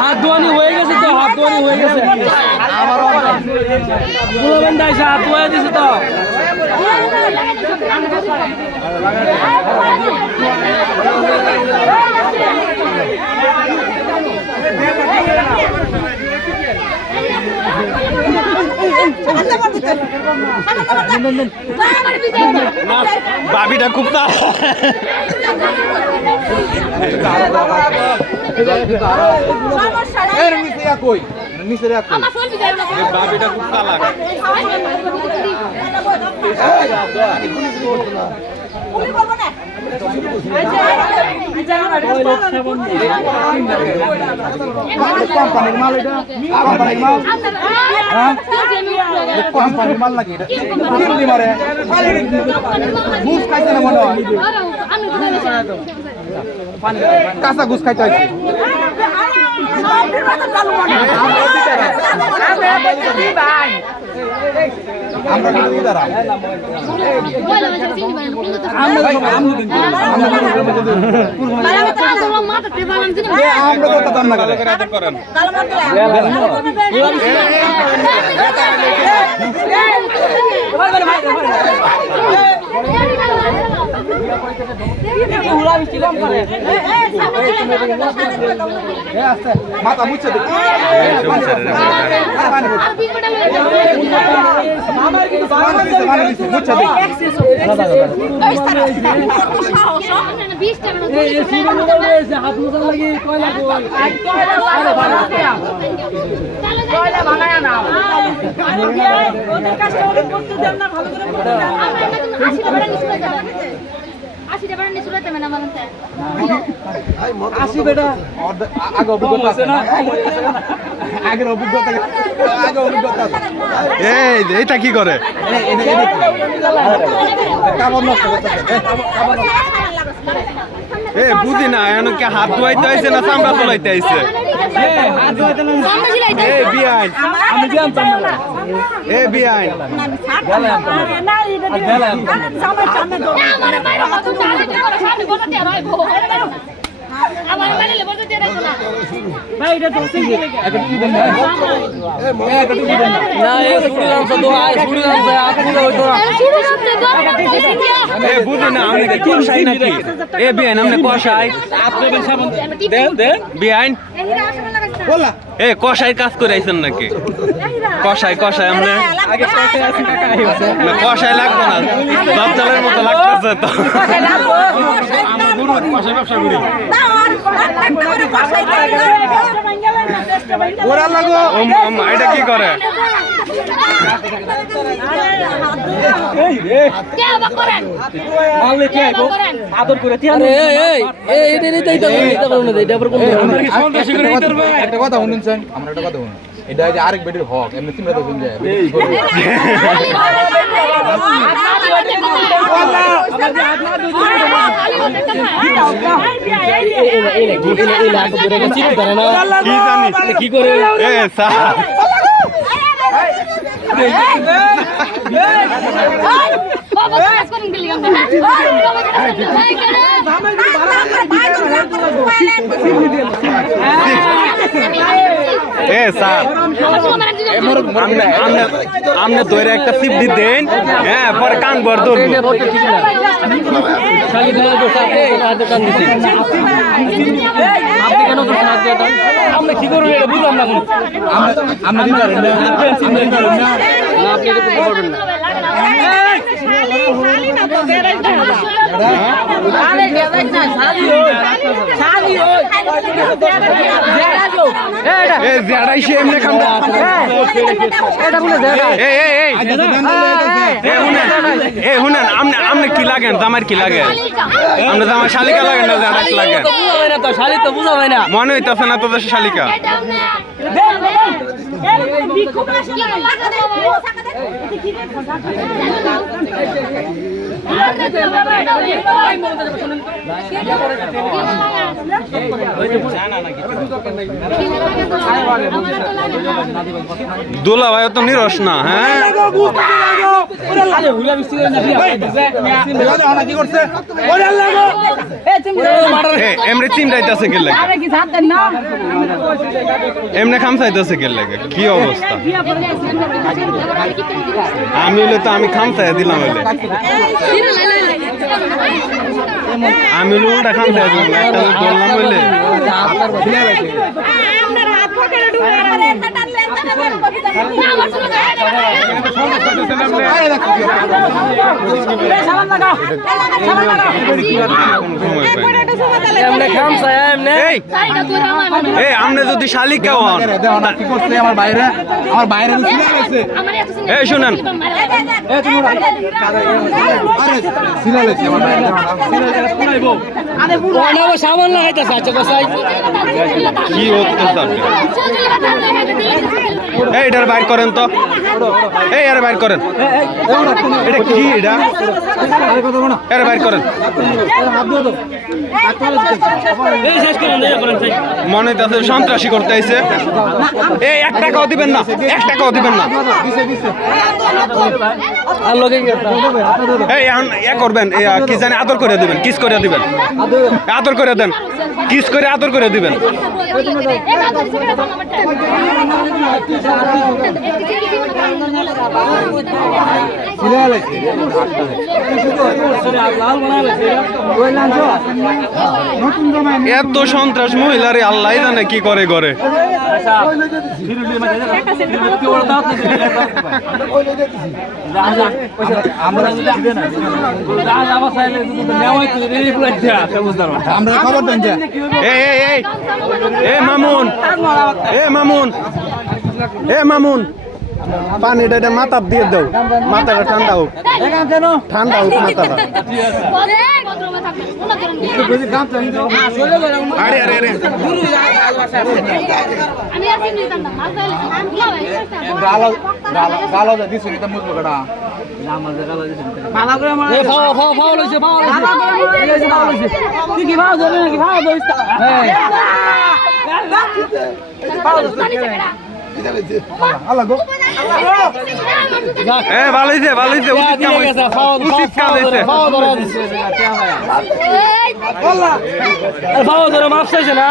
হাত ধোয়ানি হয়ে গেছে তো, হাত ধোয়ানি হয়ে গেছে। বলবেন না এসে হাত ধোয়া দিছে তো। বাবিটা খুব বাবিটা খুব চালাক। কোম্পানির মাল এটা, কোম্পানির মাল নাকি এটা? মারে ঘুষ খাইছে না মনে হয়, কাঁচা ঘুষ খাইতে হয়েছে। আমরা কিন্তু দাঁড়া মাথা মুছে এইটা কি করে? এ বুঝি না, এমনকি হাত ধোয়াইতে আইছে না চামড়া চলাইতে আইছে? এ বিআইন বুঝি না, আপনি কষাই নাকি? এ বিআইন আপনি কষাই? বিআইন এ কষাই কাজ করে আইছেন নাকি? কষাই কষাই আপনি কষাই লাগবে না, দপ্তরের মতো লাগতেছে তো। এটা কি করে? একটা কথা শুনছেন, আমরা একটা কথা শুনুন, এটা যে আরেক বেটির হক, এমনি চিন্তা তো শুনছে কি করে? আমনে তৈরি একটা সিপি দেন, হ্যাঁ পরে কান বর ধরবো। আমরা কি করবো এটা বুঝলাম না। আমরা দিতে পারেন না, আপনি এটা বুঝতে পারবেন না। আপনি কি লাগেন? জামার কি লাগে? আমরা জামার শালিকা লাগেন না, জামার লাগেন? শালিক তো বুঝা হয় না, মনে হইতেছে না তোদের শালিকা। দোলা ভাই তো নিরস না, হ্যাঁ এমনি চিমটাইতেছে কে লাগে এমনি খামসাইতেছে কে লাগে কি অবস্থা আমি হলে তো আমি খামসাই দিলাম হলে আমি হলে উল্টা খামসাই দিলাম একটা বললাম বলে আমনে যদি শালিকা হন কি করছে আমার বাইরে এই শুনেন সামান্য খাইতেছে আচ্ছা কসাই কি অত্যাচার এই এটার বাইর করেন তো এই এর বাইর করেন এটা কি এটা এর বাইর করেন মনে তো সন্ত্রাসী করতে আইছে এই 1 টাকাও দিবেন না 1 টাকাও দিবেন না এই এ করবেন কি জানি আদর করে দিবেন কিস করে দিবেন আদর করে দেন কিস করে আদর করে দিবেন এত সন্ত্রাস মহিলারে আল্লাহ জানে কি করে করে আমরা খবর দেন যে মামুন পানিটা মাথা দিয়ে দাও মাথাটা ঠান্ডা হোক মাথাটা আরে আরে আরে গালো দিছে এটা মুজবো কাটা উচিত কাম হয়েছে মাফ চাইছে না